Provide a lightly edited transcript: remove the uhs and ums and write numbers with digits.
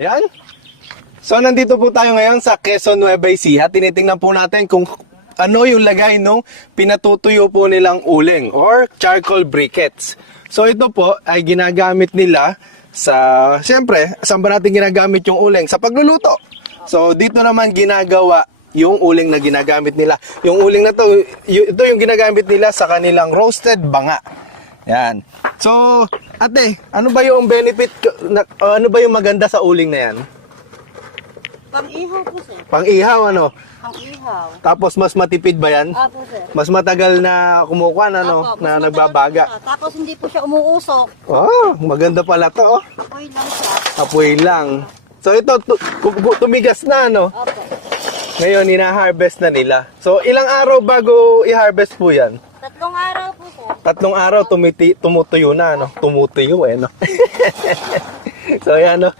Ayan. So, nandito po tayo ngayon sa Quezon, Nueva Ecija. Tinitingnan po natin kung ano yung lagay nung pinatutuyo po nilang uling or charcoal briquettes. So, ito po ay ginagamit nila sa, siyempre, saan ba natin ginagamit yung uling? Sa pagluluto. So, dito naman ginagawa yung uling na ginagamit nila. Yung uling na to, ito yung ginagamit nila sa kanilang roasted banga. Yan. So, ate, ano ba yung benefit, ano ba yung maganda sa uling na yan? Pang-ihaw po, sir. Pang-ihaw, ano? Pang-ihaw. Tapos mas matipid ba yan? Apo, sir. Mas matagal na kumukuha, ano? Apo, mas Na matagal nagbabaga. po siya. Tapos hindi po siya umuusok. Oh, maganda pala to, oh. Apoy lang siya. Apoy lang. So ito, tumigas na, no? Apo. Ngayon, ina-harvest na nila. So, ilang araw bago i-harvest po yan? 3 araw po, sir. 3 araw, tumutuyo na, no? Tumutuyo, no? So, yan, no?